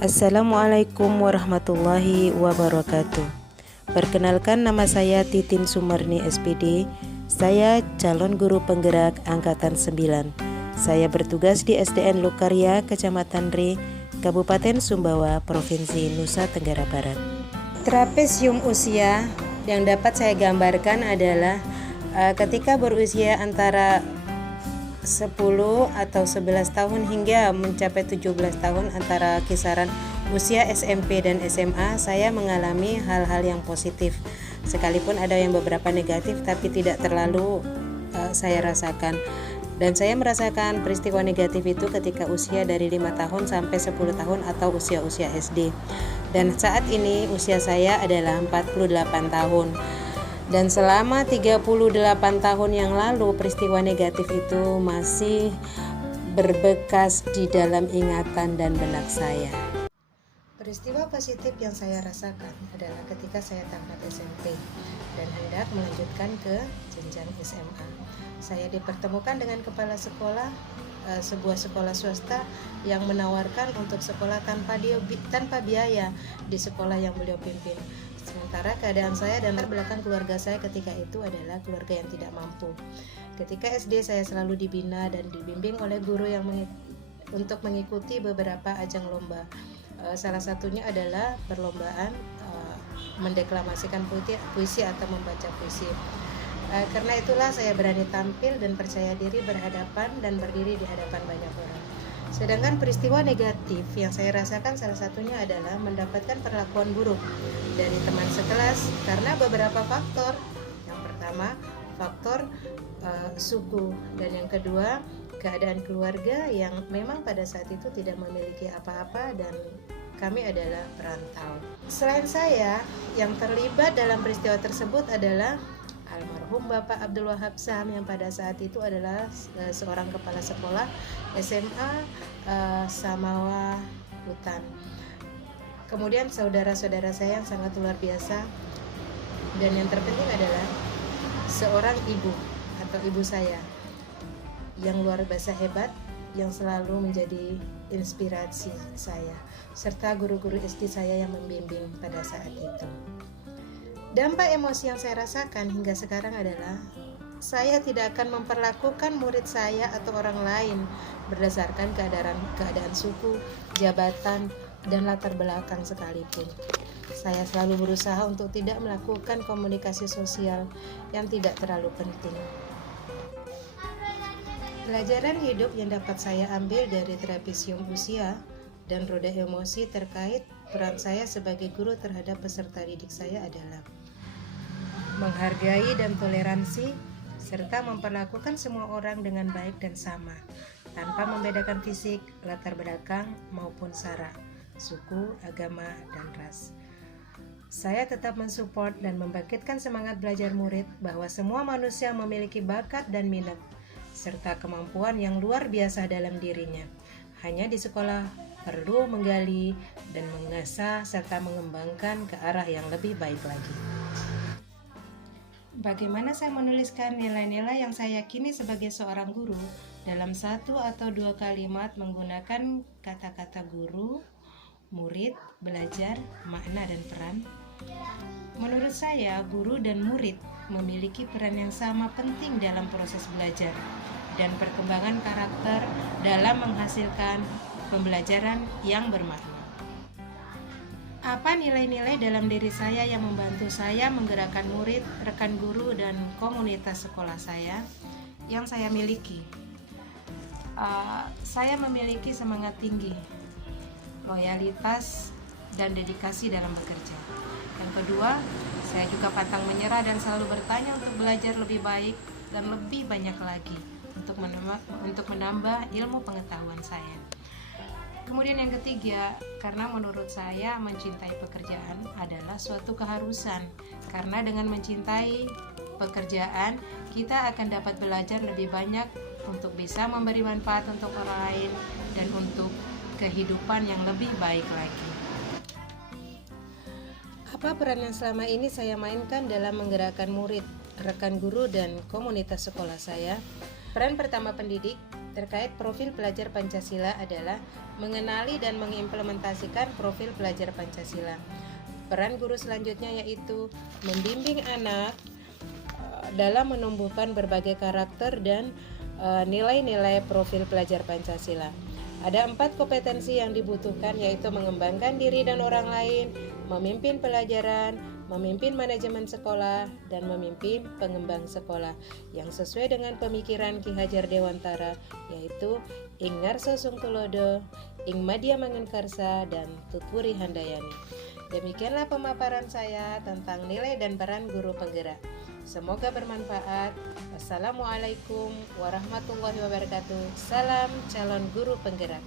Assalamualaikum warahmatullahi wabarakatuh. Perkenalkan, nama saya Titin Sumarni SPD. Saya calon guru penggerak Angkatan 9. Saya bertugas di SDN Lokarya, Kecamatan Re, Kabupaten Sumbawa, Provinsi Nusa Tenggara Barat. Trapesium usia yang dapat saya gambarkan adalah ketika berusia antara 10 atau 11 tahun hingga mencapai 17 tahun, antara kisaran usia SMP dan SMA, saya mengalami hal-hal yang positif. Sekalipun ada yang beberapa negatif, tapi tidak terlalu saya rasakan. Dan saya merasakan peristiwa negatif itu ketika usia dari 5 tahun sampai 10 tahun atau usia-usia SD. Dan saat ini usia saya adalah 48 tahun. Dan selama 38 tahun yang lalu, peristiwa negatif itu masih berbekas di dalam ingatan dan benak saya. Peristiwa positif yang saya rasakan adalah ketika saya tamat SMP dan hendak melanjutkan ke jenjang SMA. Saya dipertemukan dengan kepala sekolah sebuah sekolah swasta yang menawarkan untuk sekolah tanpa biaya di sekolah yang beliau pimpin. Sementara keadaan saya dan latar belakang keluarga saya ketika itu adalah keluarga yang tidak mampu. Ketika SD, saya selalu dibina dan dibimbing oleh guru yang untuk mengikuti beberapa ajang lomba. Salah satunya adalah perlombaan mendeklamasikan puisi atau membaca puisi. Karena itulah saya berani tampil dan percaya diri berhadapan dan berdiri di hadapan banyak orang. Sedangkan peristiwa negatif yang saya rasakan salah satunya adalah mendapatkan perlakuan buruk dari teman sekelas karena beberapa faktor. Yang pertama, faktor suku, dan yang kedua, keadaan keluarga yang memang pada saat itu tidak memiliki apa-apa dan kami adalah perantau. Selain saya, yang terlibat dalam peristiwa tersebut adalah almarhum Bapak Abdul Wahab Sam yang pada saat itu adalah seorang kepala sekolah SMA Samawa Hutan. Kemudian saudara-saudara saya yang sangat luar biasa, dan yang terpenting adalah seorang ibu atau ibu saya yang luar biasa hebat, yang selalu menjadi inspirasi saya, serta guru-guru SD saya yang membimbing pada saat itu. Dampak emosi yang saya rasakan hingga sekarang adalah saya tidak akan memperlakukan murid saya atau orang lain berdasarkan keadaan suku, jabatan, dan latar belakang sekalipun. Saya selalu berusaha untuk tidak melakukan komunikasi sosial yang tidak terlalu penting. Pelajaran hidup yang dapat saya ambil dari trapesium usia dan roda emosi terkait peran saya sebagai guru terhadap peserta didik saya adalah menghargai dan toleransi, serta memperlakukan semua orang dengan baik dan sama, tanpa membedakan fisik, latar belakang, maupun sara, suku, agama, dan ras. Saya tetap mensupport dan membangkitkan semangat belajar murid bahwa semua manusia memiliki bakat dan minat, serta kemampuan yang luar biasa dalam dirinya. Hanya di sekolah perlu menggali dan mengasah serta mengembangkan ke arah yang lebih baik lagi. Bagaimana saya menuliskan nilai-nilai yang saya yakini sebagai seorang guru dalam 1 atau 2 kalimat menggunakan kata-kata guru, murid, belajar, makna, dan peran? Menurut saya, guru dan murid memiliki peran yang sama penting dalam proses belajar dan perkembangan karakter dalam menghasilkan pembelajaran yang bermakna. Apa nilai-nilai dalam diri saya yang membantu saya menggerakkan murid, rekan guru, dan komunitas sekolah saya yang saya miliki? Saya memiliki semangat tinggi, loyalitas, dan dedikasi dalam bekerja. Yang kedua, saya juga pantang menyerah dan selalu bertanya untuk belajar lebih baik dan lebih banyak lagi untuk menambah ilmu pengetahuan saya. Kemudian yang ketiga, karena menurut saya mencintai pekerjaan adalah suatu keharusan, karena dengan mencintai pekerjaan kita akan dapat belajar lebih banyak untuk bisa memberi manfaat untuk orang lain dan untuk kehidupan yang lebih baik lagi. Apa peran yang selama ini saya mainkan dalam menggerakkan murid, rekan guru, dan komunitas sekolah saya? Peran pertama, pendidik, terkait profil pelajar Pancasila adalah mengenali dan mengimplementasikan profil pelajar Pancasila. Peran guru selanjutnya yaitu membimbing anak dalam menumbuhkan berbagai karakter dan nilai-nilai profil pelajar Pancasila. Ada 4 kompetensi yang dibutuhkan, yaitu mengembangkan diri dan orang lain, memimpin pelajaran, memimpin manajemen sekolah, dan memimpin pengembang sekolah yang sesuai dengan pemikiran Ki Hajar Dewantara, yaitu Ing Ngarso Sungtulodo, Ing Madya Mangunkarsa, dan Tutwuri Handayani. Demikianlah pemaparan saya tentang nilai dan peran guru penggerak. Semoga bermanfaat. Wassalamualaikum warahmatullahi wabarakatuh. Salam calon guru penggerak.